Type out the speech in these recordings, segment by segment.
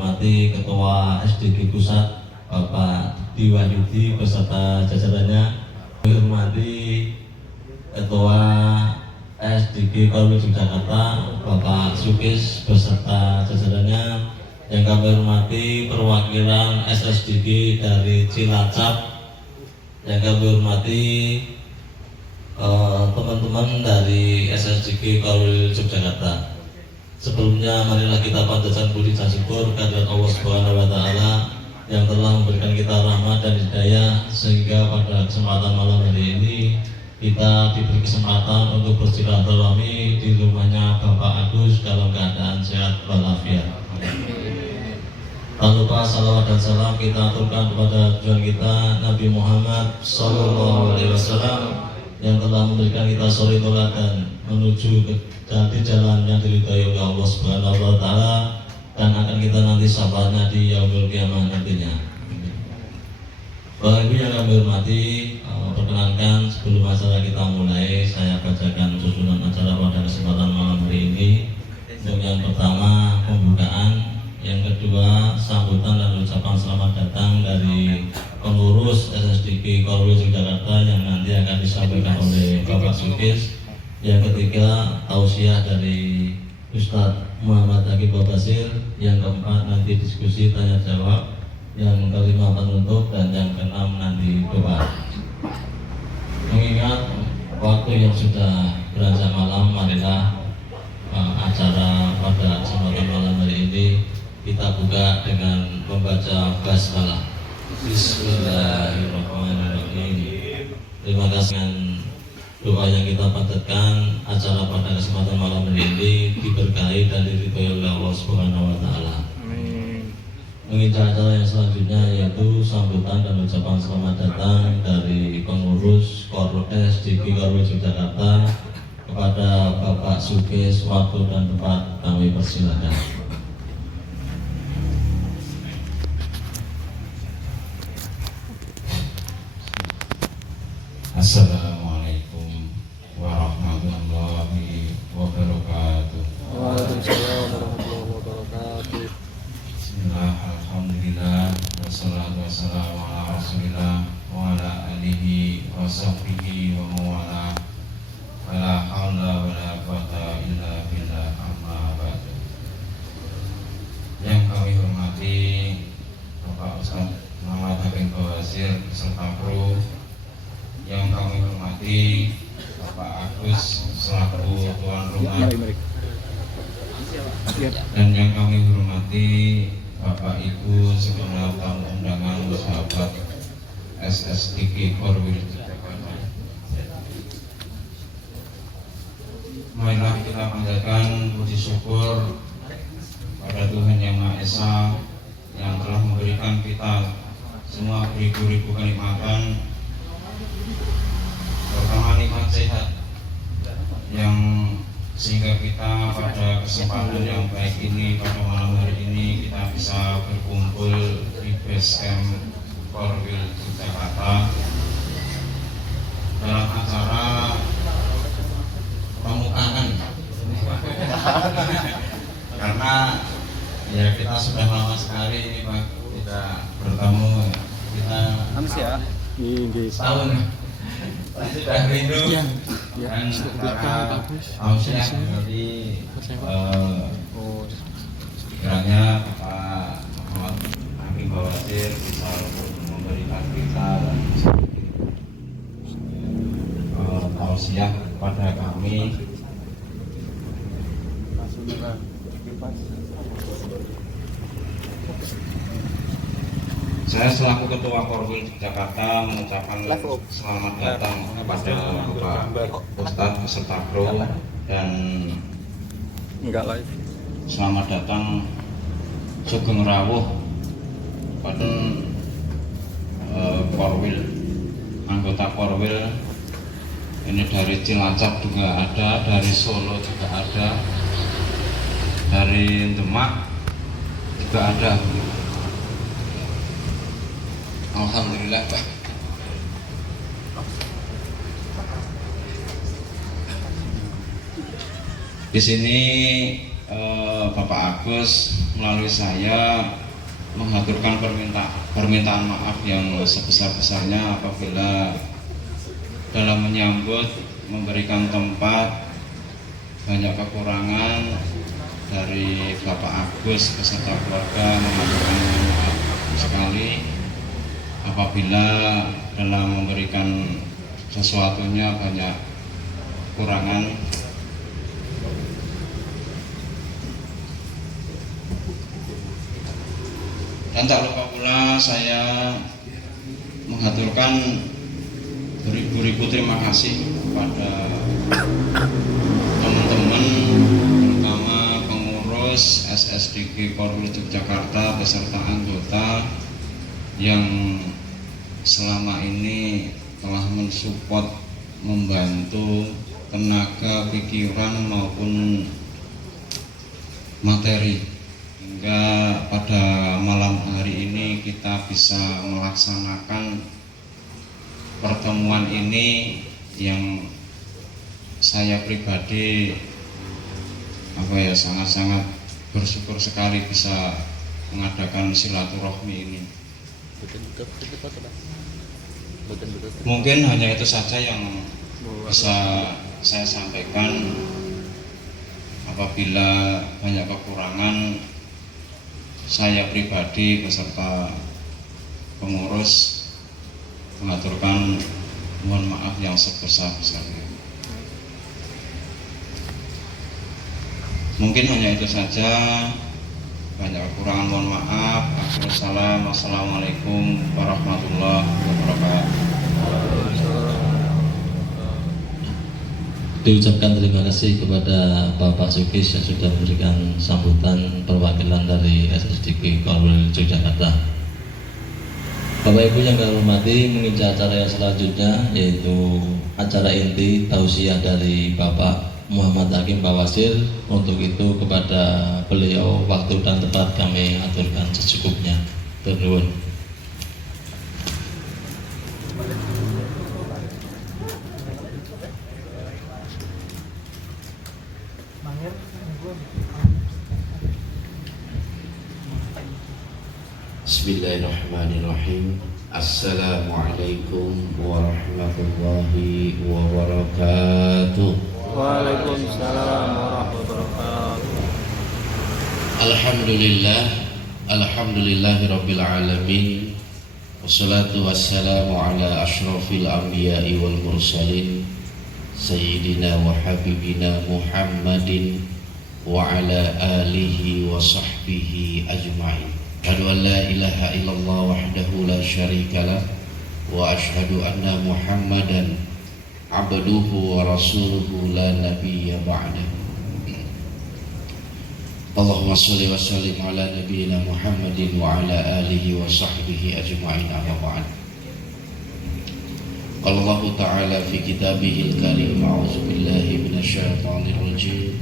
hormati Ketua SDG Pusat Bapak Diwahyudi beserta jajarannya, kami hormati Ketua SDG Korwil Yogyakarta Bapak Sukis beserta jajarannya, yang kami hormati perwakilan SSDG dari Cilacap, yang kami hormati teman-teman dari SSDG Korwil Yogyakarta. Sebelumnya marilah kita panjatkan puji dan syukur kehadirat Allah Subhanahu wa taala yang telah memberikan kita rahmat dan hidayah sehingga pada kesempatan malam hari ini kita diberi kesempatan untuk bersilaturahmi di rumahnya Bapak Agus dalam keadaan sehat walafiat. Tak lupa salawat dan salam kita aturkan kepada tujuan kita Nabi Muhammad Sallallahu Alaihi Wasallam yang telah memberikan kita suri teladan menuju ke jalan yang diridhai oleh Allah Subhanahu wa taala dan akan kita nanti syafaatnya di yaumul qiyamah nantinya. Bapak Ibu yang kami hormati, perkenankan sebelum acara kita mulai saya bacakan susunan acara pada kesempatan malam hari ini. Untuk yang pertama pembukaan, yang kedua sambutan dan ucapan selamat datang dari pengurus SSDG Korwil Yogyakarta yang nanti akan disampaikan oleh Bapak Sukis. Yang ketiga tausiah dari Ustadz Muhammad Aqib Basir. Yang keempat nanti diskusi tanya jawab. Yang kelima penutup dan yang keenam nanti doa. Mengingat waktu yang sudah beranjak malam, marilah acara pada kesempatan malam hari ini kita buka dengan membaca basmalah. Bismillahirrahmanirrahim. Terima kasih dengan doa yang kita panjatkan, acara pada kesempatan malam hari ini diberkahi dan diridhoi oleh Allah Subhanahu wa taala. Mengincar acara yang selanjutnya yaitu sambutan dan ucapan selamat datang dari pengurus SDG Korwil Yogyakarta kepada Bapak Sukis. Waktu dan tempat kami persilakan. Assalamualaikum warahmatullahi wabarakatuh. Waalaikumsalam warahmatullahi wabarakatuh. Bismillah, alhamdulillah, wassalatu wassalamu ala rasulillah wa ala alihi wa sahbihi wa mawala. Wala hawla wala quwwata illa billah, amma ba'du. Yang kami hormati Bapak Ustadz Muhammad Aqib Basir beserta kru, yang kami hormati Bapak Agus selaku tuan rumah, dan yang kami hormati Bapak Ibu segenap tamu undangan sahabat SSDG Korwil Yogyakarta. Marilah kita panjatkan puji syukur pada Tuhan Yang Maha Esa yang telah memberikan kita semua beribu-ribu kenikmatan. Pertama, nikmat sehat yang sehingga kita pada kesempatan yang baik ini, pada malam hari ini kita bisa berkumpul di base camp Korwil Yogyakarta dalam acara pemukaan karena ya kita sudah lama sekali ini Pak tidak bertemu, kita setahun sudah rindu dan para tausiah dari kiranya Bapak Muhammad Aqib Basir bisa memberikan kita tausiah kepada kami. Saya selaku Ketua Korwil Jakarta mengucapkan selamat datang kepada Bapak Ustadz beserta kru dan selamat datang Sugeng Rawuh pada Korwil, anggota Korwil ini dari Cilacap juga ada, dari Solo juga ada, dari Demak juga ada. Alhamdulillah Pak. Di sini Bapak Agus melalui saya mengaturkan permintaan maaf yang sebesar-besarnya apabila dalam menyambut memberikan tempat banyak kekurangan dari Bapak Agus beserta keluarga. Mengaturkan maaf sekali apabila dalam memberikan sesuatunya banyak kekurangan. Dan tak lupa pula saya mengaturkan beribu-ribu terima kasih kepada teman-teman, terutama pengurus SSDG Korwil Yogyakarta beserta anggota yang selama ini telah mensupport, membantu tenaga, pikiran maupun materi, hingga pada malam hari ini kita bisa melaksanakan pertemuan ini yang saya pribadi sangat-sangat bersyukur sekali bisa mengadakan silaturahmi ini. Mungkin hanya itu saja yang bisa saya sampaikan. Apabila banyak kekurangan, saya pribadi beserta pengurus mengaturkan mohon maaf yang sebesar-besarnya. Mungkin hanya itu saja. Banyak kekurangan mohon maaf. Wassalamualaikum warahmatullahi wabarakatuh. Diucapkan terima kasih kepada Bapak Sukis yang sudah memberikan sambutan perwakilan dari SSDG Korwil Yogyakarta. Bapak Ibu yang kami hormati, mengikuti acara yang selanjutnya yaitu acara inti tausiah dari Bapak Muhammad Hakim Bawasir. Untuk itu kepada beliau waktu dan tempat kami aturkan secukupnya. Terima kasih. Bismillahirrahmanirrahim. Assalamualaikum warahmatullahi wabarakatuh. Waalaikumsalam warahmatullahi wabarakatuh. Alhamdulillahirabbil alamin. Wassalatu wassalamu ala asyrafil anbiya'i wal mursalin sayyidina wa habibina Muhammadin wa ala alihi wa sahbihi ajma'in. Asyhadu an la ilaha illallah wahdahu la syarikalah wa asyhadu anna Muhammadan abduhu wa rasuluhu la nabiyya ba'dahu. Allahumma shalli wa sallim ala nabiyyina Muhammadin wa ala alihi wa sahbihi ajma'in, amma ba'd. Qala Allah ta'ala fi kitabihil karim, a'udzu billahi minasyaitonir rajim.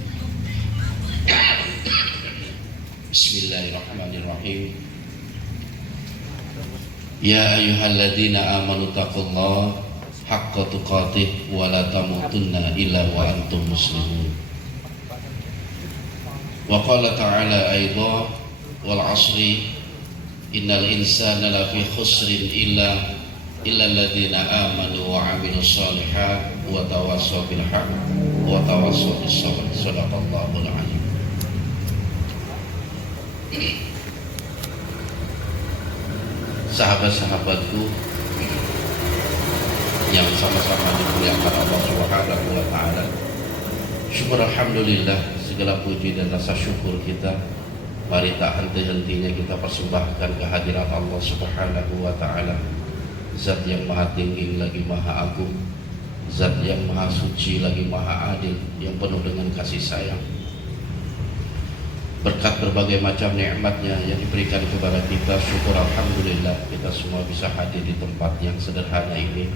Bismillahirrahmanirrahim. Ya ayyuhalladzina amanu taqullaha haqqa tuqatih wa la tamutunna illa wa antum muslimun. Wa qala ta'ala aidha wal 'asri innal insana lafi khusrin illa alladzina amanu wa 'amilus shalihat wa tawassaw bil haqq wa tawassaw bis sabr. Shadaqallahul 'azim. Sahabat-sahabatku yang sama-sama dimuliakan Allah Subhanahu wa taala. Syukur alhamdulillah, segala puji dan rasa syukur kita mari tak henti-hentinya kita persembahkan kehadirat Allah Subhanahu wa taala. Zat yang maha tinggi lagi maha agung, zat yang maha suci lagi maha adil, yang penuh dengan kasih sayang. Berkat berbagai macam nikmatnya yang diberikan kepada kita, syukur alhamdulillah kita semua bisa hadir di tempat yang sederhana ini.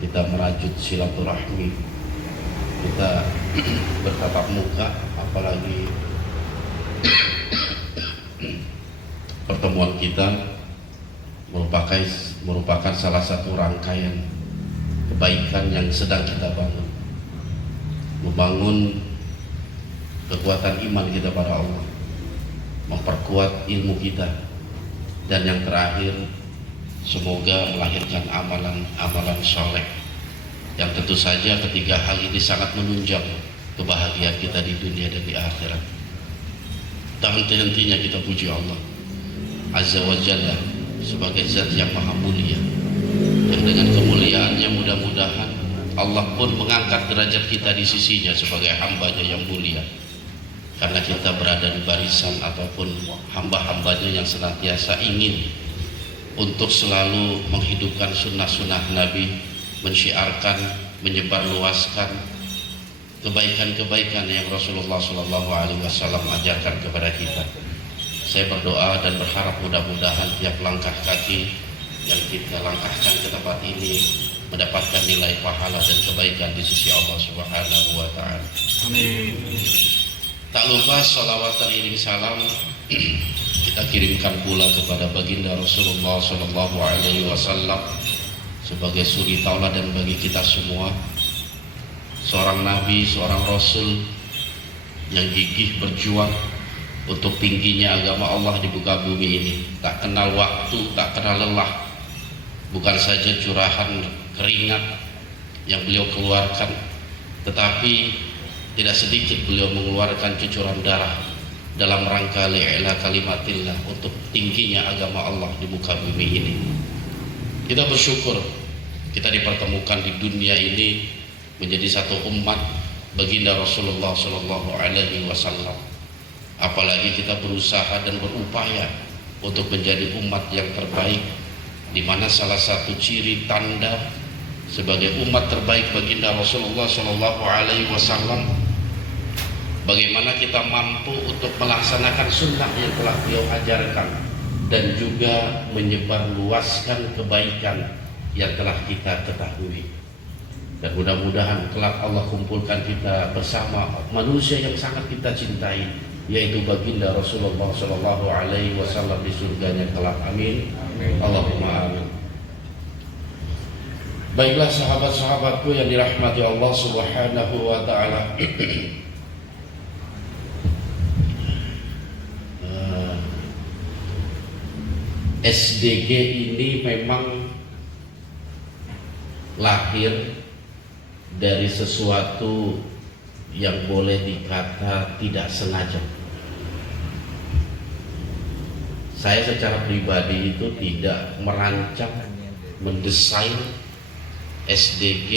Kita merajut silaturahmi, kita bertatap muka, apalagi pertemuan kita merupakan salah satu rangkaian kebaikan yang sedang kita bangun. Membangun kekuatan iman kita pada Allah, memperkuat ilmu kita, dan yang terakhir semoga melahirkan amalan-amalan soleh yang tentu saja ketiga hal ini sangat menunjang kebahagiaan kita di dunia dan di akhirat. Tak henti-hentinya kita puji Allah Azza wa Jalla sebagai zat yang maha mulia, yang dengan kemuliaannya mudah-mudahan Allah pun mengangkat derajat kita di sisinya sebagai hambanya yang mulia, karena kita berada di barisan ataupun hamba-hambanya yang senantiasa ingin untuk selalu menghidupkan sunnah-sunnah Nabi, mensyiarkan, menyebarluaskan kebaikan-kebaikan yang Rasulullah SAW ajarkan kepada kita. Saya berdoa dan berharap mudah-mudahan tiap langkah kaki yang kita langkahkan ke tempat ini mendapatkan nilai pahala dan kebaikan di sisi Allah Subhanahu wa Ta'ala. Amin. Tak lupa salawat dan iring salam kita kirimkan pula kepada baginda Rasulullah SAW sebagai suri tauladan bagi kita semua, seorang nabi, seorang rasul yang gigih berjuang untuk tingginya agama Allah di muka bumi ini, tak kenal waktu, tak kenal lelah. Bukan saja curahan keringat yang beliau keluarkan, tetapi tidak sedikit beliau mengeluarkan cucuran darah dalam rangka li'ila kalimatillah, untuk tingginya agama Allah di muka bumi ini. Kita bersyukur kita dipertemukan di dunia ini menjadi satu umat baginda Rasulullah SAW. Apalagi kita berusaha dan berupaya untuk menjadi umat yang terbaik, di mana salah satu ciri tanda sebagai umat terbaik baginda Rasulullah SAW, bagaimana kita mampu untuk melaksanakan sunnah yang telah beliau ajarkan dan juga menyebarluaskan kebaikan yang telah kita ketahui. Dan mudah-mudahan kelak Allah kumpulkan kita bersama manusia yang sangat kita cintai, yaitu baginda Rasulullah SAW di surganya kelak. Amin. Allahumma amin. Baiklah sahabat-sahabatku yang dirahmati Allah Subhanahu wa Ta'ala. SDG ini memang lahir dari sesuatu yang boleh dikata tidak sengaja. Saya secara pribadi itu tidak merancang, mendesain SDG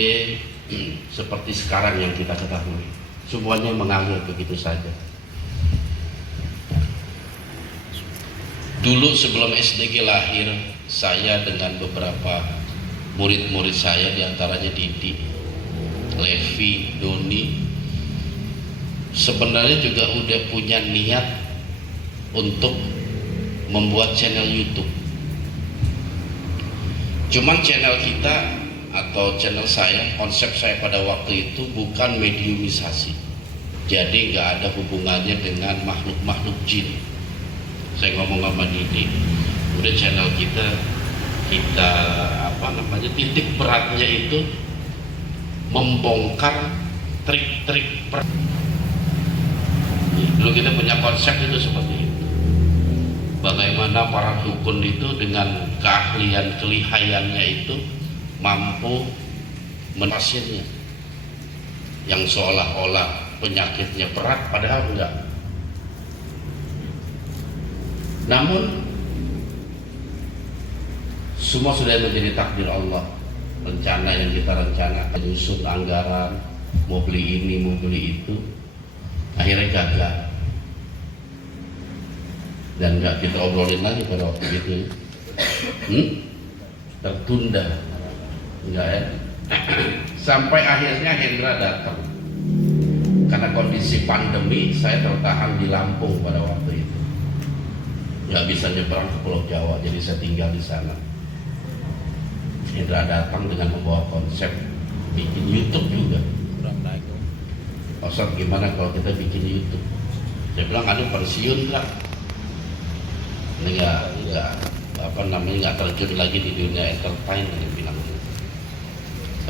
seperti sekarang yang kita ketahui. Semuanya mengalir begitu saja. Dulu sebelum SDG lahir, saya dengan beberapa murid-murid saya, diantaranya Didi, Levi, Doni, sebenarnya juga udah punya niat untuk membuat channel YouTube. Cuman channel kita atau channel saya, konsep saya pada waktu itu bukan mediumisasi, jadi nggak ada hubungannya dengan makhluk-makhluk jin. Saya ngomong sama Didi, udah channel kita titik beratnya itu membongkar trik-trik. Dulu kita punya konsep itu seperti itu. Bagaimana para dukun itu dengan keahlian kelihayannya itu mampu menasihatnya yang seolah-olah penyakitnya berat, padahal enggak. Namun semua sudah menjadi takdir Allah. Rencana yang kita rencanakan, menyusun anggaran, mau beli ini, mau beli itu, akhirnya gagal. Dan nggak kita obrolin lagi pada waktu itu. Tertunda, enggak ya? Sampai akhirnya Hendra datang. Karena kondisi pandemi, saya tertahan di Lampung pada waktu itu. Nggak bisa nyebrang ke Pulau Jawa, jadi saya tinggal di sana. Hendra datang dengan membawa konsep bikin YouTube juga. Ustaz, gimana kalau kita bikin YouTube? Saya bilang, aduh pensiun lah. Ini nggak terjun lagi di dunia entertain. Dia bilang.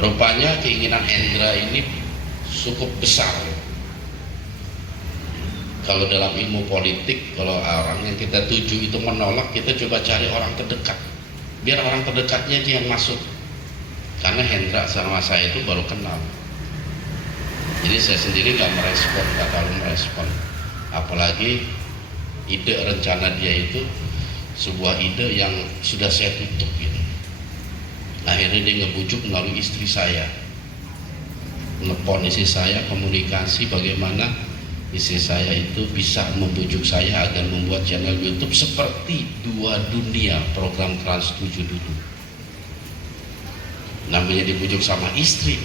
Rupanya keinginan Hendra ini cukup besar. Kalau dalam ilmu politik, kalau orang yang kita tuju itu menolak, kita coba cari orang terdekat, biar orang terdekatnya aja yang masuk. Karena Hendra sama saya itu baru kenal, jadi saya sendiri nggak terlalu merespon. Apalagi ide rencana dia itu sebuah ide yang sudah saya tutup gitu. Akhirnya dia ngebujuk melalui istri saya, telepon istri saya, komunikasi bagaimana istri saya itu bisa membujuk saya agar membuat channel YouTube seperti Dua Dunia, program Trans 7 dulu. Namanya dibujuk sama istri,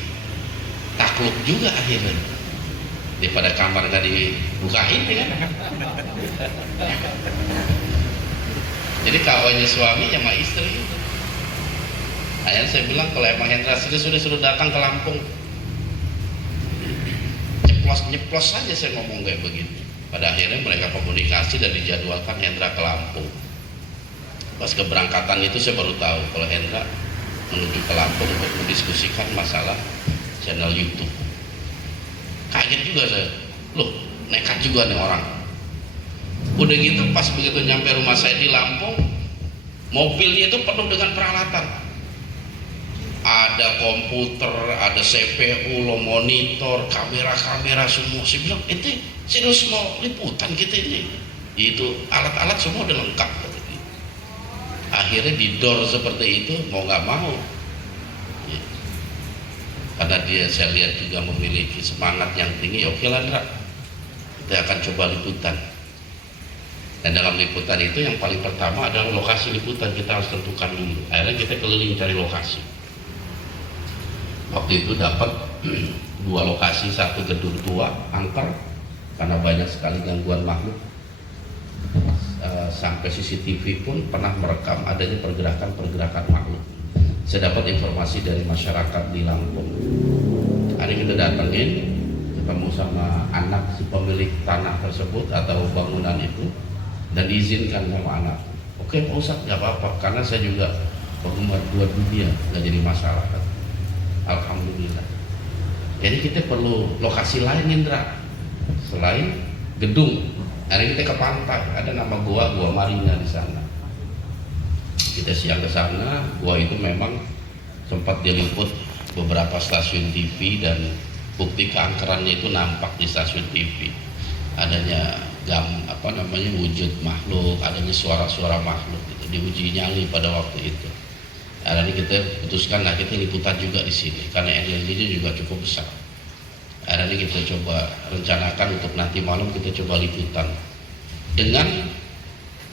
takluk juga akhirnya. Daripada kamar gak dibukain ya kan. Jadi kawannya suami sama istri itu. Akhirnya saya bilang kalau emang Hendra sudah datang ke Lampung, nyeplos saja saya ngomong kayak begitu. Pada akhirnya mereka komunikasi dan dijadwalkan Hendra ke Lampung. Pas keberangkatan itu saya baru tahu kalau Hendra menuju ke Lampung untuk mendiskusikan masalah channel YouTube. Kaget juga saya, loh nekat juga nih orang. Udah gitu pas begitu nyampe rumah saya di Lampung, mobilnya itu penuh dengan peralatan. Ada komputer, ada CPU, monitor, kamera semua. Saya bilang, ente serius mau liputan kita ini? Itu alat-alat semua udah lengkap. Akhirnya didor seperti itu, mau nggak mau. Ya. Karena dia saya lihat juga memiliki semangat yang tinggi, oke lah Ndra, kita akan coba liputan. Dan dalam liputan itu yang paling pertama adalah lokasi liputan, kita harus tentukan dulu. Akhirnya kita keliling cari lokasi. Waktu itu dapat 2 lokasi, satu gedung tua angker karena banyak sekali gangguan makhluk. Sampai CCTV pun pernah merekam adanya pergerakan makhluk. Saya dapat informasi dari masyarakat di Lampung. Hari kita datangin, ketemu sama anak si pemilik tanah tersebut atau bangunan itu, dan diizinkan sama anak. Oke Pak Ustadz, nggak apa-apa, karena saya juga penggemar Dua Dunia, nggak jadi masalah. Alhamdulillah. Jadi kita perlu lokasi lain Indra selain gedung. Hari kita ke pantai, ada nama Gua Marina di sana. Kita siang ke sana, gua itu memang sempat diliput beberapa stasiun TV dan bukti keangkerannya itu nampak di stasiun TV. Adanya wujud makhluk, adanya suara-suara makhluk itu diuji nyali pada waktu itu. Nah, ini kita putuskan, nah kita liputan juga di sini karena energinya juga cukup besar. Hari ini kita coba rencanakan untuk nanti malam kita coba liputan dengan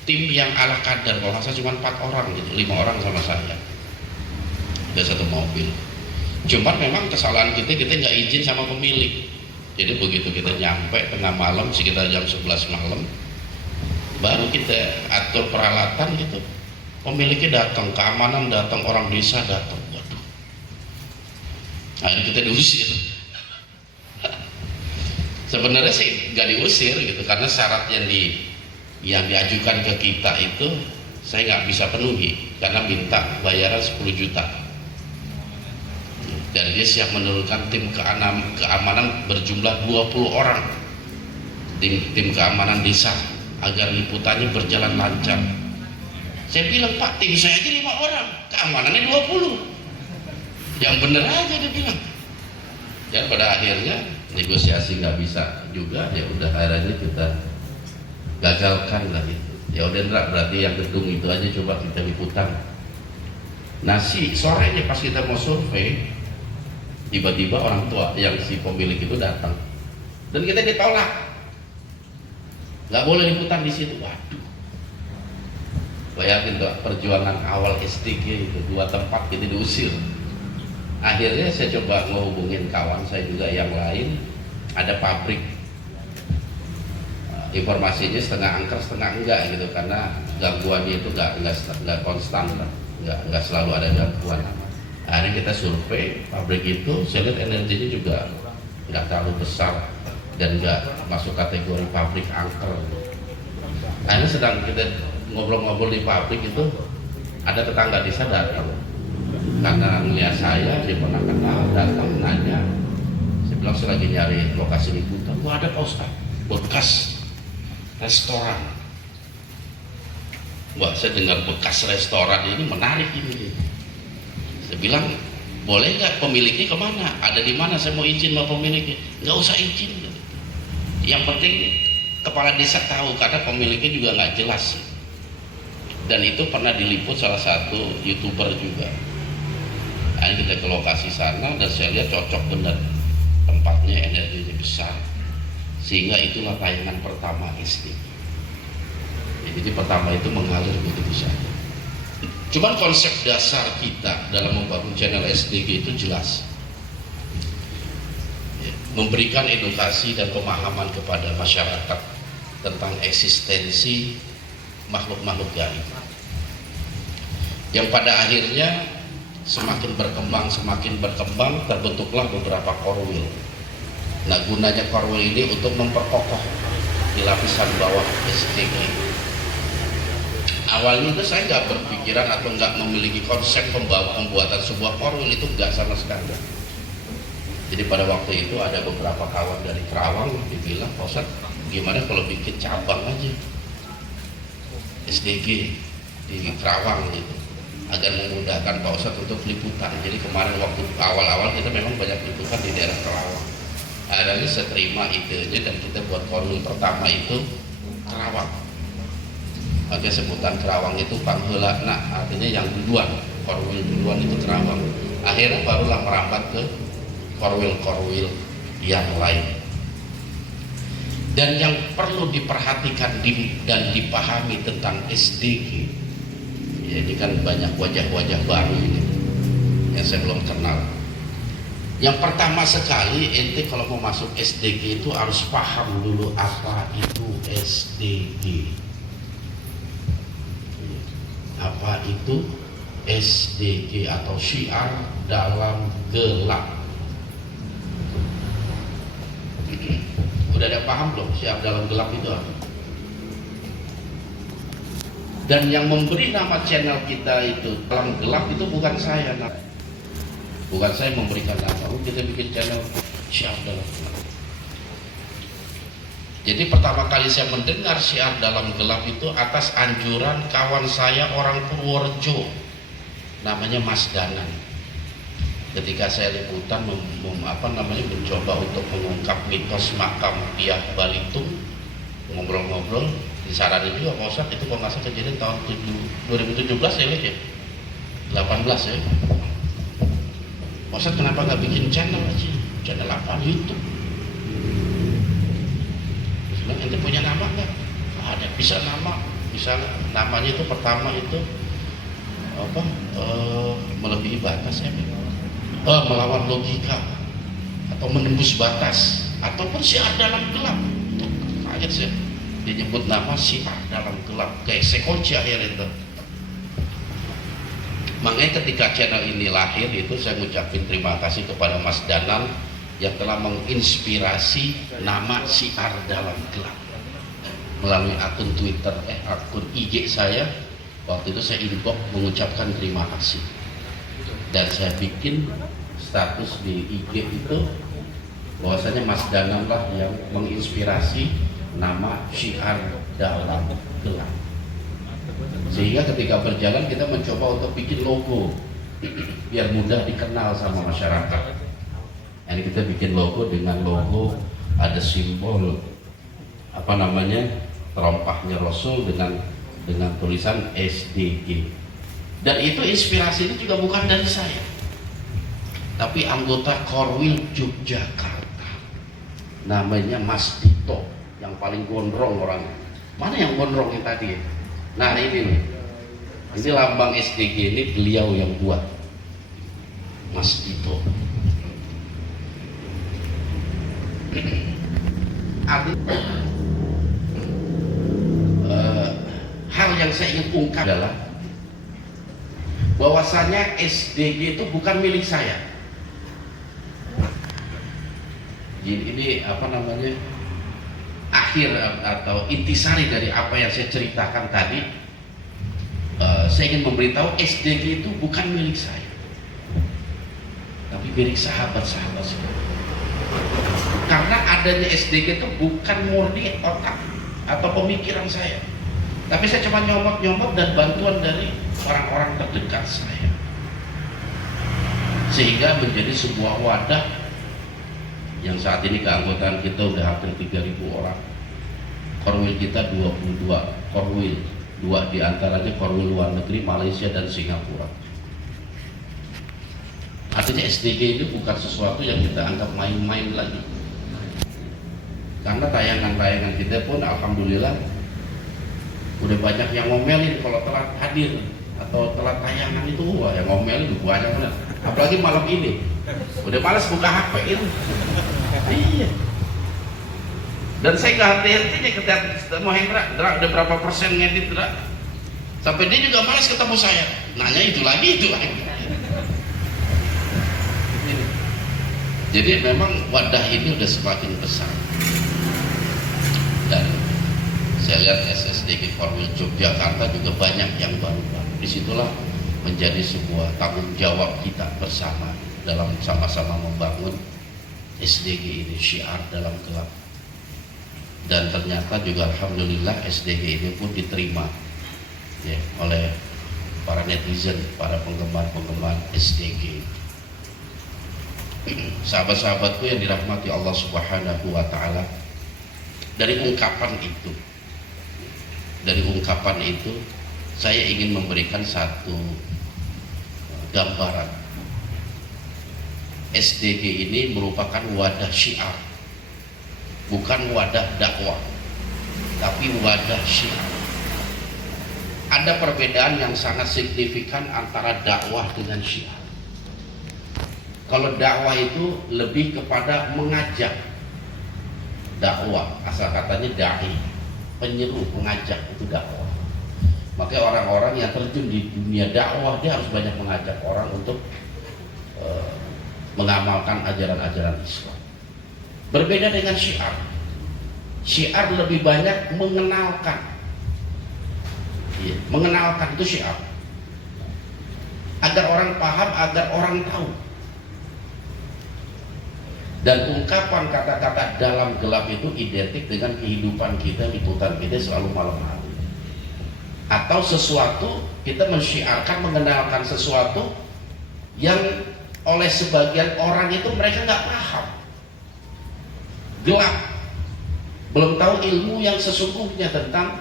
tim yang ala kadar. Kalau saya cuma 4 orang gitu, 5 orang sama saya, ada 1 mobil. Cuman memang kesalahan kita nggak izin sama pemilik. Jadi begitu kita nyampe tengah malam sekitar jam 11 malam, baru kita atur peralatan gitu. Pemiliknya datang, keamanan datang, orang desa datang. Waduh, akhirnya kita diusir. Sebenarnya sih nggak diusir gitu, karena syarat yang diajukan ke kita itu saya nggak bisa penuhi karena minta bayaran 10 juta. Dan dia siap menurunkan tim keamanan berjumlah 20 orang, tim keamanan desa agar liputannya berjalan lancar. Saya bilang, Pak, tim saya aja 5 orang, keamanannya 20. Yang bener aja dia bilang. Dan pada akhirnya negosiasi nggak bisa juga, ya udah akhirnya kita gagalkan lah itu. Ya udah berarti yang gedung itu aja coba kita liputan. Nah sorenya pas kita mau survei, tiba-tiba orang tua yang si pemilik itu datang dan kita ditolak, nggak boleh liputan di situ. Waduh, bayangin tuh perjuangan awal SDG itu 2 tempat kita diusir. Akhirnya saya coba ngehubungin kawan saya juga yang lain, ada pabrik. Informasinya setengah angker setengah enggak gitu, karena gangguannya itu nggak konstan, nggak selalu ada gangguan. Akhirnya kita survei pabrik itu, saya lihat energinya juga nggak terlalu besar dan nggak masuk kategori pabrik angker. Akhirnya sedang kita ngobrol-ngobrol di pabrik itu, ada tetangga desa datang karena ngeliat saya, dia pernah kenal, datang nanya. Saya bilang saya lagi nyari lokasi liputan. Wah, ada Pak Ustadz, bekas restoran. Wah, saya dengar bekas restoran ini menarik ini. Saya bilang, boleh nggak pemiliknya kemana? Ada di mana? Saya mau izin sama pemiliknya. Nggak usah izin. Yang penting kepala desa tahu, karena pemiliknya juga nggak jelas. Dan itu pernah diliput salah satu YouTuber juga. Nah, kita ke lokasi sana dan saya lihat cocok benar, tempatnya energinya besar, sehingga itulah tayangan pertama SD. Jadi pertama itu mengalir begitu saja. Cuman konsep dasar kita dalam membangun channel SDG itu jelas, memberikan edukasi dan pemahaman kepada masyarakat tentang eksistensi makhluk-makhluk gaib, yang pada akhirnya semakin berkembang terbentuklah beberapa korwil. Nah, gunanya korwil ini untuk memperkokoh di lapisan bawah SDG. Awalnya itu saya nggak berpikiran atau nggak memiliki konsep pembuatan sebuah korwil, itu nggak sama sekali. Jadi pada waktu itu ada beberapa kawan dari Kerawang dibilang, Pak Ustadz, gimana kalau bikin cabang aja SDG di Kerawang gitu, agar memudahkan Pak Ustadz untuk liputan. Jadi kemarin waktu awal-awal kita memang banyak liputan di daerah Kerawang. Akhirnya saya terima idenya dan kita buat korwil pertama itu Kerawang. Makanya sebutan Kerawang itu Panghela, nah artinya yang duluan, korwil duluan itu Kerawang. Akhirnya barulah merambat ke korwil-korwil yang lain. Dan yang perlu diperhatikan dan dipahami tentang SDG, ya ini kan banyak wajah-wajah baru ini yang saya belum kenal. Yang pertama sekali, ente kalau mau masuk SDG itu harus paham dulu apa itu SDG. Apa itu SDG atau syiar dalam gelap? Udah ada paham belum syiar dalam gelap itu apa? Dan yang memberi nama channel kita itu dalam gelap itu bukan saya, bukan saya memberikan nama. Kita bikin channel syiar dalam gelap. Jadi pertama kali saya mendengar syiar dalam gelap itu atas anjuran kawan saya orang Purworejo, namanya Mas Danan. Ketika saya liputan mencoba untuk mengungkap mitos makam Dyah Balitung, ngobrol-ngobrol, disaranin juga Pak Ustadz, itu kalau nggak salah kejadian tahun 2017 ya, ya 18 ya. Pak Ustadz kenapa nggak bikin channel aja, channel apa, YouTube? Ente punya nama nggak? Ada, bisa nama, misalnya namanya itu pertama itu apa? Melebihi batas ya, melawan logika atau menembus batas, ataupun syiar dalam gelap. Kaget sih, dia nyebut nama syiar dalam gelap, kayak sekunci akhir itu. Makanya ketika channel ini lahir itu saya mengucapkan terima kasih kepada Mas Danan yang telah menginspirasi nama syiar dalam gelap melalui akun Twitter, akun IG saya. Waktu itu saya inbox mengucapkan terima kasih, dan saya bikin status di IG itu bahwasanya Mas Danang lah yang menginspirasi nama syiar dalam gelap. Sehingga ketika berjalan kita mencoba untuk bikin logo biar mudah dikenal sama masyarakat. Ini kita bikin logo dengan logo ada simbol terompahnya Rasul dengan tulisan SDG. Dan itu inspirasi ini juga bukan dari saya, tapi anggota Korwil Yogyakarta, namanya Mas Dito, yang paling gondrong orangnya. Mana yang gondrong yang tadi? Nah ini nih, ini lambang SDG ini beliau yang buat, Mas Dito. Hal yang saya ingin ungkap adalah bahwasanya SDG itu bukan milik saya. Jadi ini akhir atau intisari dari apa yang saya ceritakan tadi. Saya ingin memberitahu SDG itu bukan milik saya, tapi milik sahabat-sahabat saya. Karena adanya SDG itu bukan murni otak, atau pemikiran saya, tapi saya cuma nyomot-nyomot dan bantuan dari orang-orang terdekat saya, sehingga menjadi sebuah wadah yang saat ini keanggotaan kita udah hampir 3.000 orang. Korwil kita 22 korwil, 2 diantaranya korwil luar negeri, Malaysia dan Singapura. Artinya SDG ini bukan sesuatu yang kita anggap main-main lagi, karena tayangan-tayangan kita pun alhamdulillah udah banyak yang ngomelin kalau telat hadir atau telat tayangan itu. Wah, yang ngomelin banyak banget, apalagi malam ini udah malas buka HP itu. Iya. Dan saya gak hati-hatinya ketemu Hendra, udah berapa persen ngedit, Dra? Sampai dia juga malas ketemu saya, nanya itu lagi. Jadi memang wadah ini udah semakin besar, dan saya lihat SSDG Korwil Yogyakarta juga banyak yang baru-baru. Disitulah menjadi sebuah tanggung jawab kita bersama dalam sama-sama membangun SDG ini, syiar dalam gelap. Dan ternyata juga alhamdulillah SDG ini pun diterima ya, oleh para netizen, para penggemar-penggemar SDG. Sahabat-sahabatku yang dirahmati Allah Subhanahu wa Ta'ala, dari ungkapan itu saya ingin memberikan satu gambaran. SDG ini merupakan wadah syiar, bukan wadah dakwah, tapi wadah syiar. Ada perbedaan yang sangat signifikan antara dakwah dengan syiar. Kalau dakwah itu lebih kepada mengajak, dakwah asal katanya dai, penyeru, pengajak, itu dakwah. Makanya orang-orang yang terjun di dunia dakwah dia harus banyak mengajak orang untuk mengamalkan ajaran-ajaran Islam. Berbeda dengan syiar. Syiar lebih banyak mengenalkan. Ya, mengenalkan itu syiar. Agar orang paham, agar orang tahu. Dan ungkapan kata-kata dalam gelap itu identik dengan kehidupan kita, liputan kita selalu malam hari. Atau sesuatu, kita mensyiarkan, mengenalkan sesuatu yang oleh sebagian orang itu mereka nggak paham, gelap, belum tahu ilmu yang sesungguhnya tentang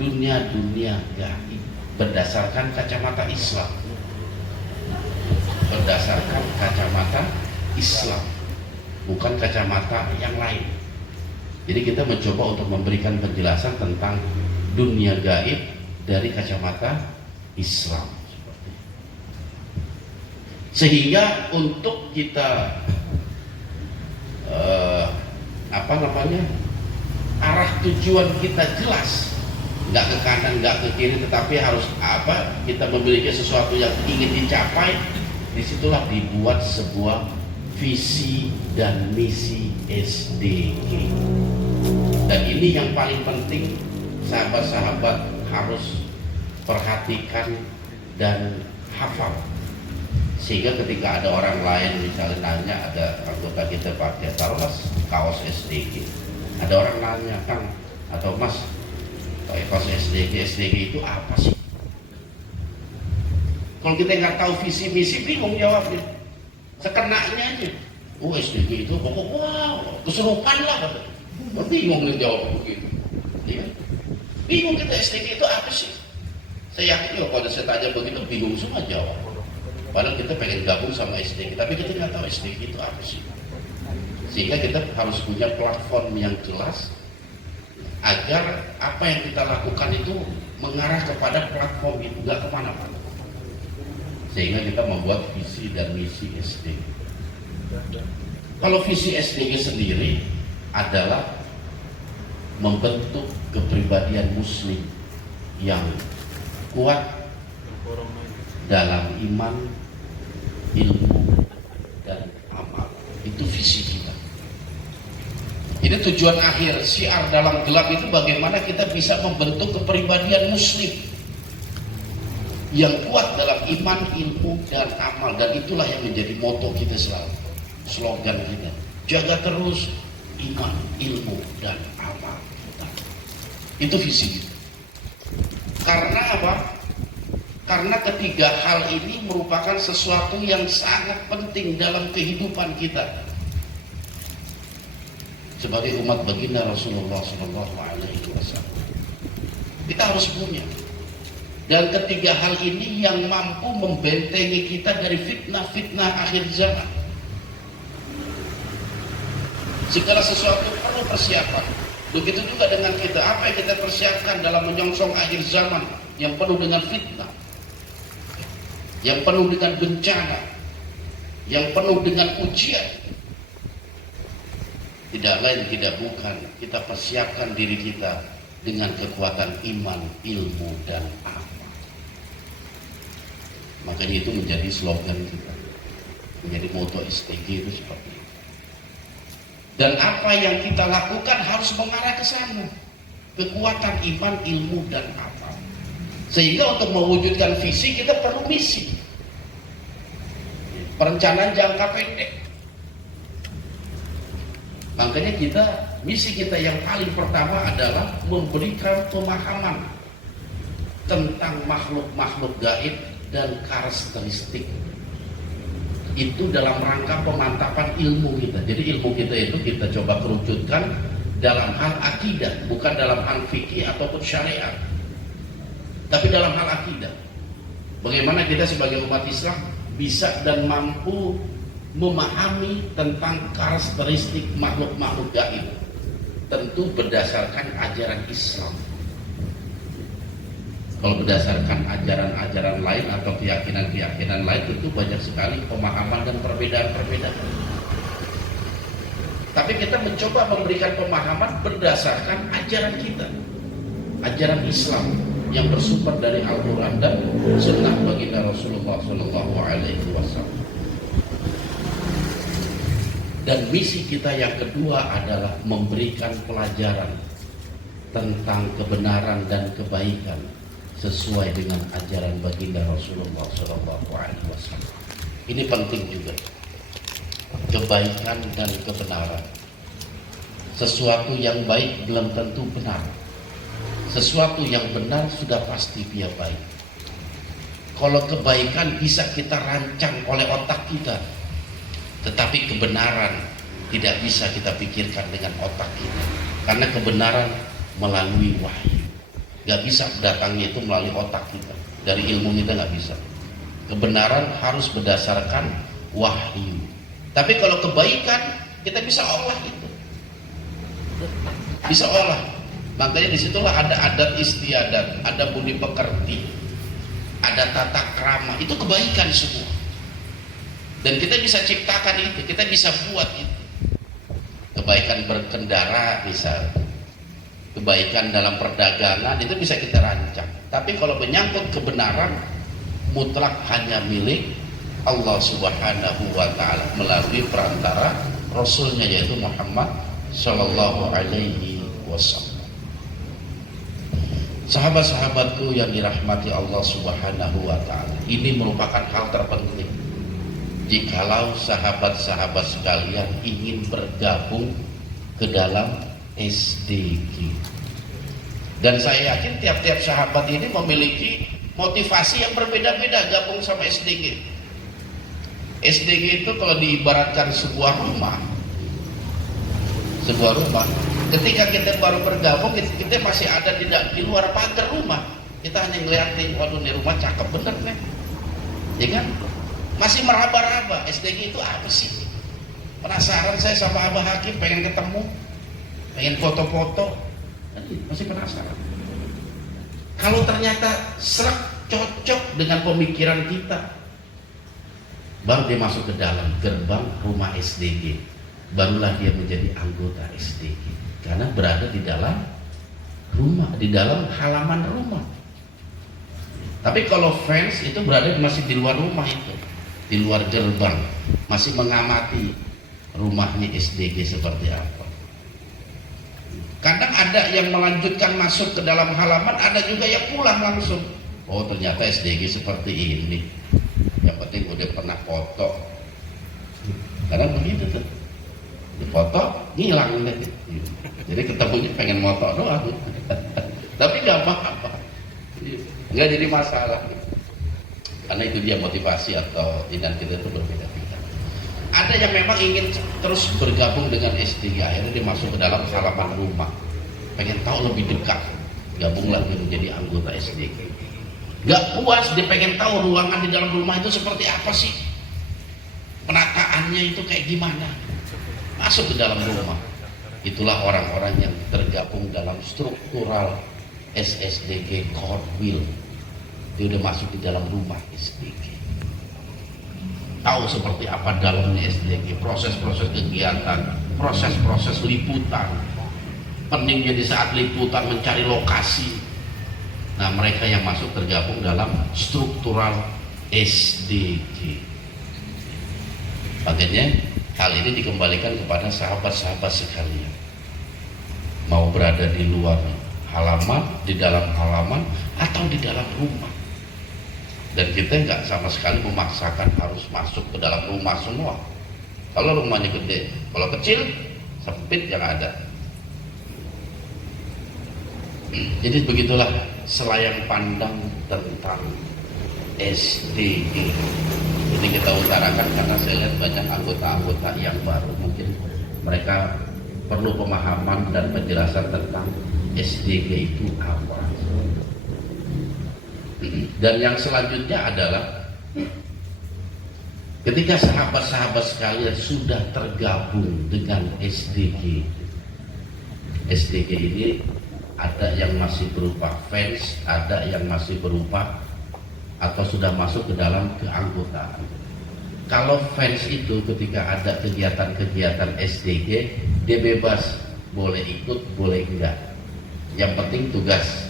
dunia-dunia gaib berdasarkan kacamata Islam, berdasarkan kacamata Islam, bukan kacamata yang lain. Jadi kita mencoba untuk memberikan penjelasan tentang dunia gaib dari kacamata Islam. Sehingga untuk kita arah tujuan kita jelas, nggak ke kanan, nggak ke kiri, tetapi harus kita memiliki sesuatu yang ingin dicapai. Disitulah dibuat sebuah visi dan misi SDG. Dan ini yang paling penting sahabat-sahabat harus perhatikan dan hafal, sehingga ketika ada orang lain misalnya nanya, ada anggota kita pakai taruhlah kaos SDG, ada orang nanya, Kang atau Mas pakai kaos SDG itu apa sih? Kalau kita nggak tahu visi misi, bingung jawabnya, sekenanya aja. Oh, SDG itu pokok wow kesurupan lah, katanya. Bingung nih jawab begitu, ya? Bingung kita SDG itu apa sih? Saya yakin kalau saya tanya begitu bingung semua jawab. Padahal kita pengen gabung sama SDG, tapi kita nggak tahu SDG itu apa sih. Sehingga kita harus punya platform yang jelas agar apa yang kita lakukan itu mengarah kepada platform itu, nggak kemana-mana. Sehingga kita membuat visi dan misi SDG. Kalau visi SDG sendiri adalah membentuk kepribadian muslim yang kuat dalam iman, ilmu, dan amal. Itu visi kita. Jadi tujuan akhir syiar dalam gelap itu bagaimana kita bisa membentuk kepribadian muslim yang kuat dalam iman, ilmu, dan amal. Dan itulah yang menjadi moto kita selalu, slogan kita, jaga terus iman, ilmu, dan amal kita. Itu visi kita. Karena apa? Karena ketiga hal ini merupakan sesuatu yang sangat penting dalam kehidupan kita sebagai umat baginda Rasulullah SAW. Kita harus punya. Dan ketiga hal ini yang mampu membentengi kita dari fitnah-fitnah akhir zaman. Segala sesuatu perlu persiapan. Begitu juga dengan kita. Apa yang kita persiapkan dalam menyongsong akhir zaman yang penuh dengan fitnah, yang penuh dengan bencana, yang penuh dengan ujian. Tidak lain tidak bukan kita persiapkan diri kita dengan kekuatan iman, ilmu, dan amal. Makanya itu menjadi slogan kita, menjadi moto STG itu seperti itu. Dan apa yang kita lakukan harus mengarah ke sana, kekuatan iman, ilmu, dan amal. Sehingga untuk mewujudkan visi kita perlu misi, perencanaan jangka pendek. Makanya misi kita yang paling pertama adalah memberikan pemahaman tentang makhluk-makhluk gaib dan karakteristik itu dalam rangka pemantapan ilmu kita. Jadi ilmu kita itu kita coba kerucutkan dalam hal akidah, bukan dalam hal fikih ataupun syariat, tapi dalam hal akidah. Bagaimana kita sebagai umat Islam bisa dan mampu memahami tentang karakteristik makhluk-makhluk gaib, tentu berdasarkan ajaran Islam. Kalau berdasarkan ajaran-ajaran lain atau keyakinan-keyakinan lain, tentu banyak sekali pemahaman dan perbedaan-perbedaan. Tapi kita mencoba memberikan pemahaman berdasarkan ajaran kita, ajaran Islam yang bersumber dari Al-Quran dan Sunnah baginda Rasulullah SAW. Dan misi kita yang kedua adalah memberikan pelajaran tentang kebenaran dan kebaikan sesuai dengan ajaran baginda Rasulullah SAW. Ini penting juga, kebaikan dan kebenaran. Sesuatu yang baik belum tentu benar. Sesuatu yang benar sudah pasti dia baik. Kalau kebaikan bisa kita rancang oleh otak kita, tetapi kebenaran tidak bisa kita pikirkan dengan otak kita, karena kebenaran melalui wahyu. Gak bisa datangnya itu melalui otak kita, dari ilmu kita gak bisa. Kebenaran harus berdasarkan wahyu. Tapi kalau kebaikan kita bisa olah itu, bisa olah. Makanya disitulah ada adat istiadat, ada budi pekerti, ada tata krama. Itu kebaikan semua. Dan kita bisa ciptakan itu, kita bisa buat itu. Kebaikan berkendara bisa, kebaikan dalam perdagangan itu bisa kita rancang. Tapi kalau menyangkut kebenaran, mutlak hanya milik Allah Subhanahu wa Ta'ala melalui perantara Rasulnya, yaitu Muhammad Sallallahu Alaihi Wasallam. Sahabat-sahabatku yang dirahmati Allah Subhanahu wa Ta'ala, ini merupakan hal terpenting jikalau sahabat-sahabat sekalian ingin bergabung ke dalam SDG. Dan saya yakin tiap-tiap sahabat ini memiliki motivasi yang berbeda-beda gabung sama SDG. SDG itu kalau diibaratkan sebuah rumah, ketika kita baru bergabung, kita masih ada di luar pagar rumah. Kita hanya ngeliatin, waduh ini rumah cakep bener nih, ya kan? Masih meraba-raba, SDG itu apa sih? Penasaran saya sama Abah Hakim, pengen ketemu, pengen foto-foto, masih penasaran. Kalau ternyata serak cocok dengan pemikiran kita, baru dia masuk ke dalam gerbang rumah SDG, barulah dia menjadi anggota SDG, karena berada di dalam rumah, di dalam halaman rumah. Tapi kalau fans itu berada masih di luar rumah itu, di luar gerbang, masih mengamati rumahnya SDG seperti apa. Kadang ada yang melanjutkan masuk ke dalam halaman, ada juga yang pulang langsung. Oh ternyata SDG seperti ini, yang penting udah pernah foto. Kadang begitu tuh, di foto ngilang, jadi ketemunya pengen foto doang. Tapi nggak apa-apa, nggak jadi masalah. Karena itu dia motivasi atau insan kita itu berbeda-beda. Ada yang memang ingin terus bergabung dengan SDG, akhirnya dia masuk ke dalam halaman rumah, pengen tahu lebih dekat, gabunglah dia menjadi anggota SDG. Gak puas, dia pengen tahu ruangan di dalam rumah itu seperti apa sih, penataannya itu kayak gimana, masuk ke dalam rumah. Itulah orang-orang yang tergabung dalam struktural SSDG Cornwall. Dia udah masuk di dalam rumah SDG, tahu seperti apa dalamnya SDG, proses-proses kegiatan, proses-proses liputan, pentingnya di saat liputan mencari lokasi. Nah, mereka yang masuk tergabung dalam struktural SDG. Makanya hal ini dikembalikan kepada sahabat-sahabat sekalian. Mau berada di luar halaman, di dalam halaman, atau di dalam rumah. Dan kita nggak sama sekali memaksakan harus masuk ke dalam rumah semua. Kalau rumahnya gede, kalau kecil, sempit yang ada. Jadi begitulah selayang pandang tentang SDG. Ini kita utarakan karena saya lihat banyak anggota-anggota yang baru, mungkin mereka perlu pemahaman dan penjelasan tentang SDG itu apa. Dan yang selanjutnya adalah ketika sahabat-sahabat sekalian sudah tergabung dengan SDG. SDG ini ada yang masih berupa fans, ada yang masih berupa atau sudah masuk ke dalam keanggotaan. Kalau fans itu ketika ada kegiatan-kegiatan SDG, dia bebas, boleh ikut, boleh enggak. Yang penting tugas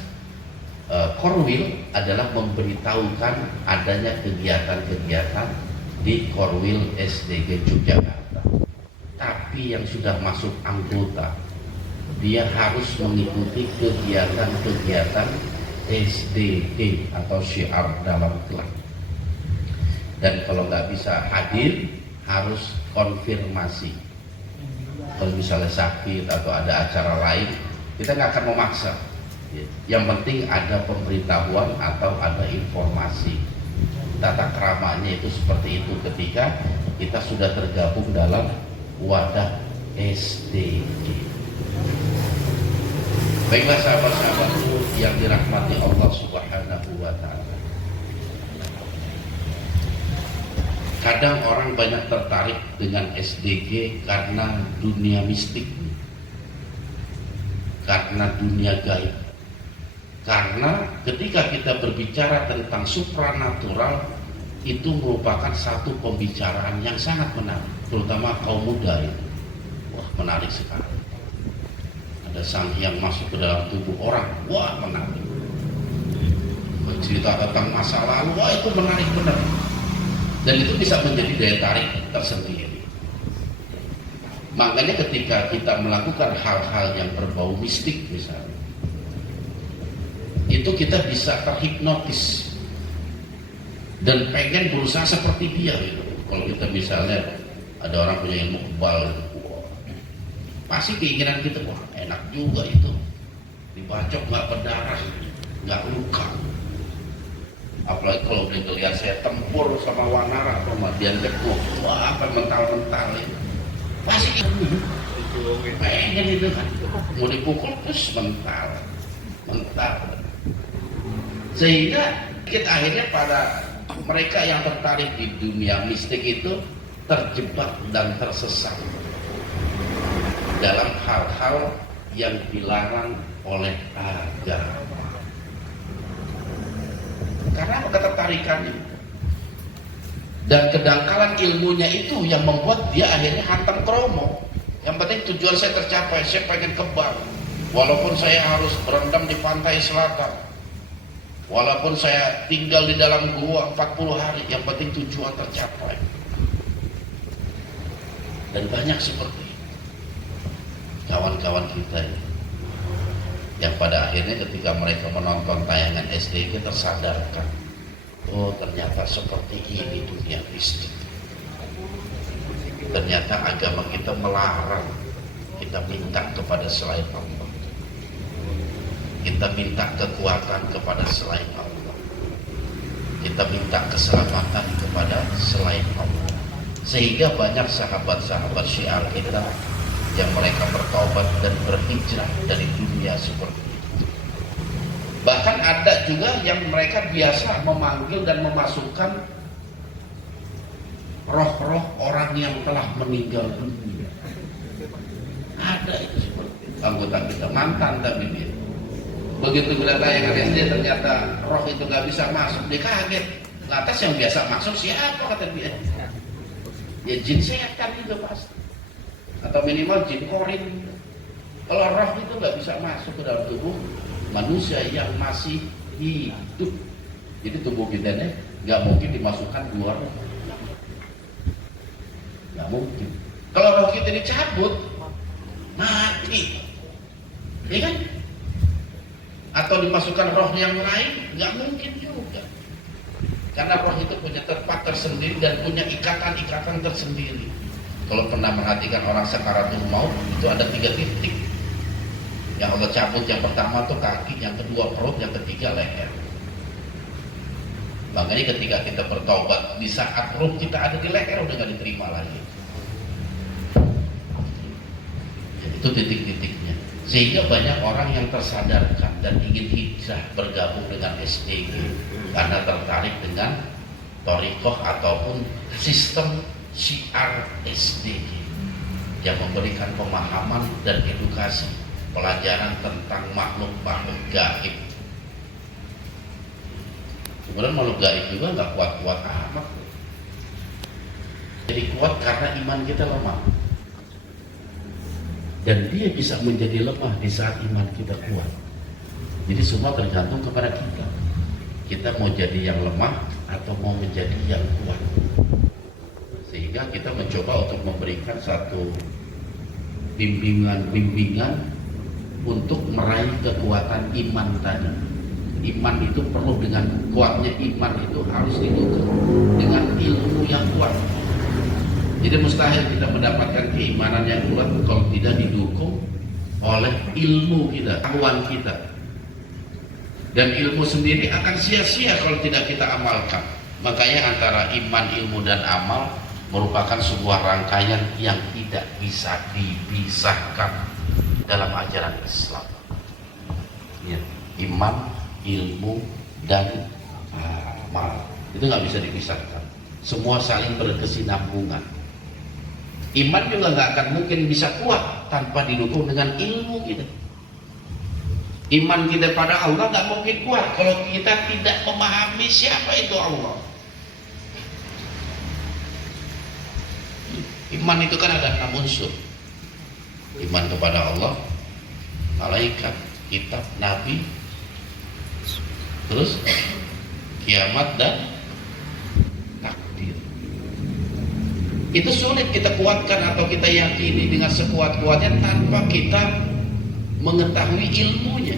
Korwil adalah memberitahukan adanya kegiatan-kegiatan di Korwil SDG Yogyakarta. Tapi yang sudah masuk anggota, dia harus mengikuti kegiatan-kegiatan SDG atau syiar dalam klub. Dan kalau nggak bisa hadir, harus konfirmasi. Kalau misalnya sakit atau ada acara lain, kita nggak akan memaksa. Yang penting ada pemberitahuan atau ada informasi. Tata keramanya itu seperti itu ketika kita sudah tergabung dalam wadah SDG. Baiklah sahabat-sahabatku yang dirahmati Allah Subhanahu wa Ta'ala. Kadang orang banyak tertarik dengan SDG karena dunia mistik, karena dunia gaib. Karena ketika kita berbicara tentang supranatural, itu merupakan satu pembicaraan yang sangat menarik, terutama kaum muda itu. Wah, menarik sekali. Ada sang yang masuk ke dalam tubuh orang, wah menarik. Bercerita tentang masa lalu, wah itu menarik benar. Dan itu bisa menjadi daya tarik tersendiri. Makanya ketika kita melakukan hal-hal yang berbau mistik misalnya, itu kita bisa terhipnotis dan pengen berusaha seperti dia gitu. Kalau kita misalnya ada orang punya ilmu kebal, pasti keinginan kita, wah enak juga itu, dibacok nggak berdarah, nggak luka. Apalagi kalau dia lihat saya tempur sama Wanara atau Madian Dekuk, wah apa mental-mental itu, pasti pengen itu kan, mau dipukul terus mental. Sehingga kita akhirnya pada mereka yang tertarik di dunia mistik itu terjebak dan tersesat dalam hal-hal yang dilarang oleh agama. Karena ketertarikannya dan kedangkalan ilmunya itu yang membuat dia akhirnya hantam kromo. Yang penting tujuan saya tercapai, saya pengen kebal. Walaupun saya harus berendam di pantai selatan, walaupun saya tinggal di dalam gua 40 hari, yang penting tujuan tercapai. Dan banyak seperti itu kawan-kawan kita ini, yang pada akhirnya ketika mereka menonton tayangan SDG tersadarkan, oh ternyata seperti ini dunia mistik. Ternyata agama kita melarang kita minta kepada selain Allah. kita minta kekuatan kepada selain Allah, kita minta keselamatan kepada selain Allah. Sehingga banyak sahabat-sahabat Syiar kita yang mereka bertaubat dan berhijrah dari dunia seperti itu. Bahkan ada juga yang mereka biasa memanggil dan memasukkan roh-roh orang yang telah meninggal dunia. Ada itu seperti itu. Anggota kita mantan tapi dia begitu bilang tayangan SD ternyata roh itu nggak bisa masuk, dia kaget. Lantas yang biasa masuk siapa kata dia? Ya jin setan itu pasti, atau minimal jin korin. Kalau roh itu nggak bisa masuk ke dalam tubuh manusia yang masih hidup. Jadi tubuh kita ini nggak mungkin dimasukkan dua roh, nggak mungkin. Kalau roh kita dicabut mati, ya kan? Atau dimasukkan roh yang lain, nggak mungkin juga. Karena roh itu punya tempat tersendiri dan punya ikatan-ikatan tersendiri. Kalau pernah perhatikan orang sakaratul maut, itu ada 3 titik yang Allah cabut. Yang pertama tuh kaki, yang kedua perut, yang ketiga leher. Makanya ketika kita bertaubat, di saat roh kita ada di leher udah nggak diterima lagi. Itu titik-titiknya. Sehingga banyak orang yang tersadarkan dan ingin hijrah bergabung dengan SDG karena tertarik dengan thariqah ataupun sistem Syiar SDG yang memberikan pemahaman dan edukasi pelajaran tentang makhluk-makhluk gaib. Kemudian makhluk gaib juga nggak kuat-kuat amat. Jadi kuat karena iman kita lemah. Dan dia bisa menjadi lemah di saat iman kita kuat. Jadi semua tergantung kepada kita. Kita mau jadi yang lemah atau mau menjadi yang kuat. Sehingga kita mencoba untuk memberikan satu bimbingan untuk meraih kekuatan iman tadi. Iman itu perlu, dengan kuatnya iman itu harus didukung dengan ilmu yang kuat. Jadi mustahil kita mendapatkan keimanan yang kuat kalau tidak didukung oleh ilmu kita, pengetahuan kita. Dan ilmu sendiri akan sia-sia kalau tidak kita amalkan. Makanya antara iman, ilmu, dan amal merupakan sebuah rangkaian yang tidak bisa dipisahkan dalam ajaran Islam. Ya, iman, ilmu, dan amal itu nggak bisa dipisahkan. Semua saling berkesinambungan. Iman juga nggak akan mungkin bisa kuat tanpa didukung dengan ilmu kita. Iman kita pada Allah nggak mungkin kuat kalau kita tidak memahami siapa itu Allah. Iman itu kan ada 6 unsur. Iman kepada Allah, malaikat, kitab, nabi, terus kiamat dan takdir. Itu sulit kita kuatkan atau kita yakini dengan sekuat-kuatnya tanpa kita mengetahui ilmunya.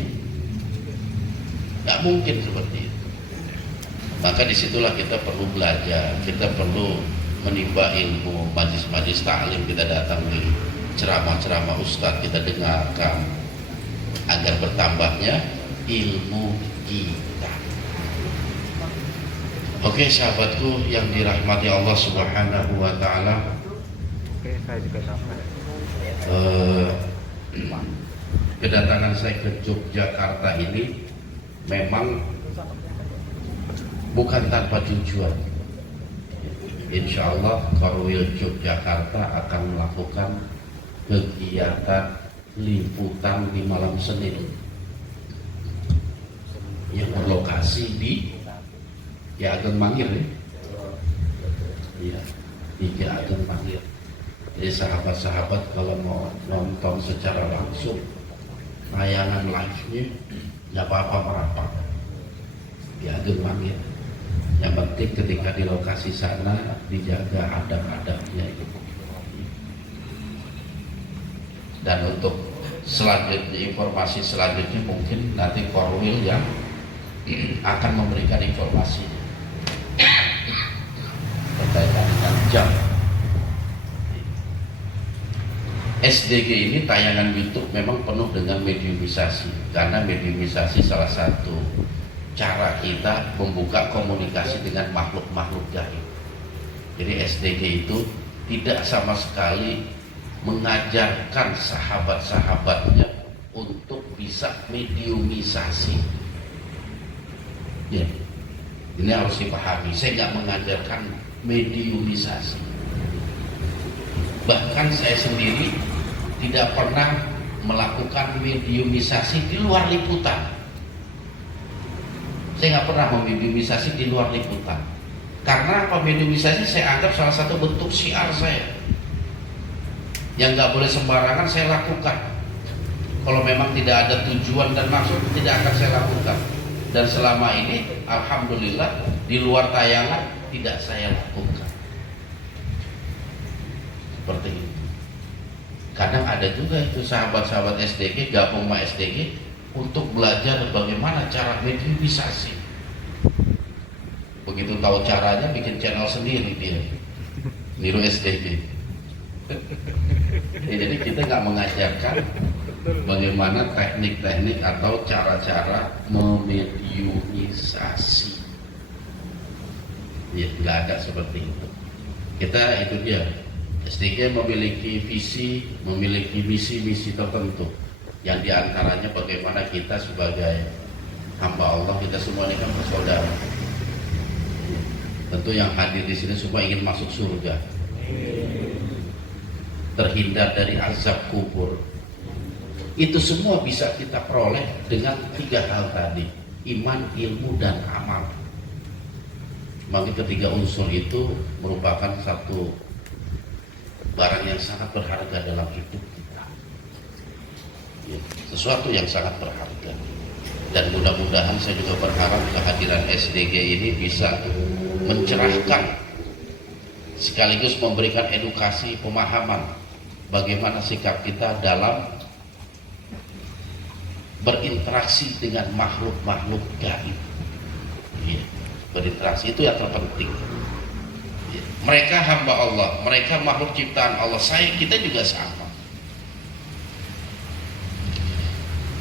Nggak mungkin seperti itu. Maka disitulah kita perlu belajar, kita perlu menimba ilmu, majlis-majlis ta'lim kita datangi, ceramah-ceramah ustadz kita dengarkan, agar bertambahnya ilmu kita. Oke, sahabatku yang dirahmati Allah Subhanahu wa Ta'ala. Oke, saya juga sampai. Kedatangan saya ke Yogyakarta ini memang bukan tanpa tujuan. Insya Allah Korwil Yogyakarta akan melakukan kegiatan liputan di malam Senin yang berlokasi di Ageng Mangir, ya, di Ageng Mangir. Jadi sahabat-sahabat kalau mau nonton secara langsung tayangan live-nya, nggak apa-apa merapat di Ageng Mangir. Yang penting ketika di lokasi sana dijaga adab-adabnya itu. Dan untuk selanjutnya, informasi selanjutnya mungkin nanti Korwil yang akan memberikan informasi berkaitan dengan jam. SDG ini tayangan YouTube memang penuh dengan mediumisasi, karena mediumisasi salah satu cara kita membuka komunikasi dengan makhluk-makhluk gaib. Jadi SDG itu tidak sama sekali mengajarkan sahabat-sahabatnya untuk bisa mediumisasi. Ya, ini harus dipahami. Saya nggak mengajarkan mediumisasi. Bahkan saya sendiri tidak pernah melakukan mediumisasi di luar liputan. Saya nggak pernah memediumisasi di luar liputan. Karena apa? Mediumisasi saya anggap salah satu bentuk syiar saya. Yang nggak boleh sembarangan saya lakukan. Kalau memang tidak ada tujuan dan maksud, tidak akan saya lakukan. Dan selama ini, alhamdulillah, di luar tayangan tidak saya lakukan. Seperti itu. Kadang ada juga itu sahabat-sahabat SDG gabung sama SDG untuk belajar bagaimana cara mediumisasi. Begitu tahu caranya, bikin channel sendiri dia, niru SDG. Jadi kita nggak mengajarkan bagaimana teknik-teknik atau cara-cara memediumisasi. Ya, nggak ada seperti itu. Kita itu dia. SDG memiliki visi, memiliki misi-misi tertentu, yang diantaranya bagaimana kita sebagai hamba Allah, kita semua ini kan bersaudara. Tentu yang hadir di sini semua ingin masuk surga, terhindar dari azab kubur. Itu semua bisa kita peroleh dengan 3 hal tadi: iman, ilmu, dan amal. Bagi ketiga unsur itu merupakan satu barang yang sangat berharga dalam hidup kita, ya, sesuatu yang sangat berharga. Dan mudah-mudahan saya juga berharap kehadiran SDG ini bisa mencerahkan sekaligus memberikan edukasi pemahaman bagaimana sikap kita dalam berinteraksi dengan makhluk-makhluk gaib. Ya, berinteraksi itu yang terpenting. Mereka hamba Allah, mereka makhluk ciptaan Allah, kita juga sama.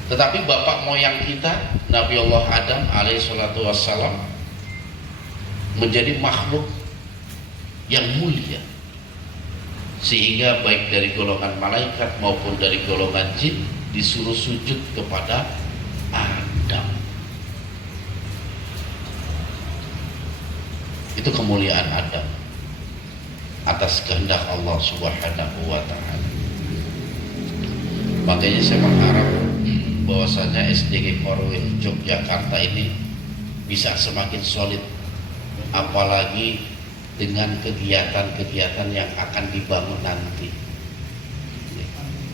Tetapi bapak moyang kita, Nabi Allah Adam alaihissalatu wassalam, menjadi makhluk yang mulia, sehingga baik dari golongan malaikat maupun dari golongan jin disuruh sujud kepada Adam. Itu kemuliaan Adam atas kehendak Allah Subhanahu wa ta'ala. Makanya saya mengharap bahwasanya SDG Korwil Yogyakarta ini bisa semakin solid, apalagi dengan kegiatan-kegiatan yang akan dibangun nanti.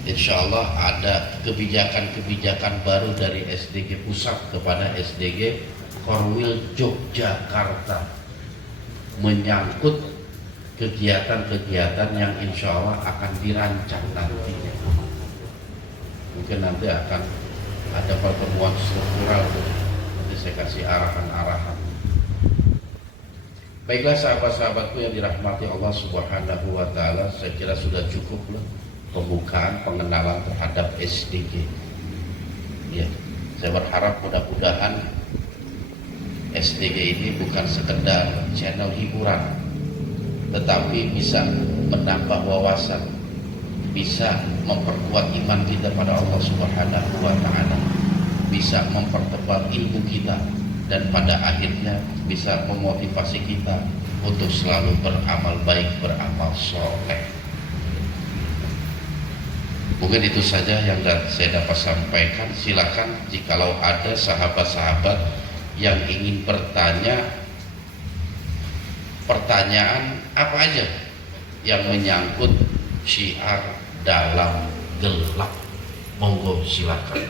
Insya Allah ada kebijakan-kebijakan baru dari SDG Pusat kepada SDG Korwil Yogyakarta, menyangkut kegiatan-kegiatan yang insya Allah akan dirancang nantinya. Mungkin nanti akan ada pertemuan struktural, nanti saya kasih arahan-arahan. Baiklah sahabat-sahabatku yang dirahmati Allah Subhanahu wa ta'ala, saya kira sudah cukup pembukaan pengenalan terhadap SDG. Ya, saya berharap mudah-mudahan SDG ini bukan sekedar channel hiburan, tetapi bisa menambah wawasan, bisa memperkuat iman kita pada Allah Subhanahu wa ta'ala, bisa mempertebal ilmu kita, dan pada akhirnya bisa memotivasi kita untuk selalu beramal baik, beramal soleh. Mungkin itu saja yang saya dapat sampaikan. Silakan jikalau ada sahabat-sahabat yang ingin bertanya pertanyaan apa aja yang menyangkut syiar dalam gelap, monggo silakan.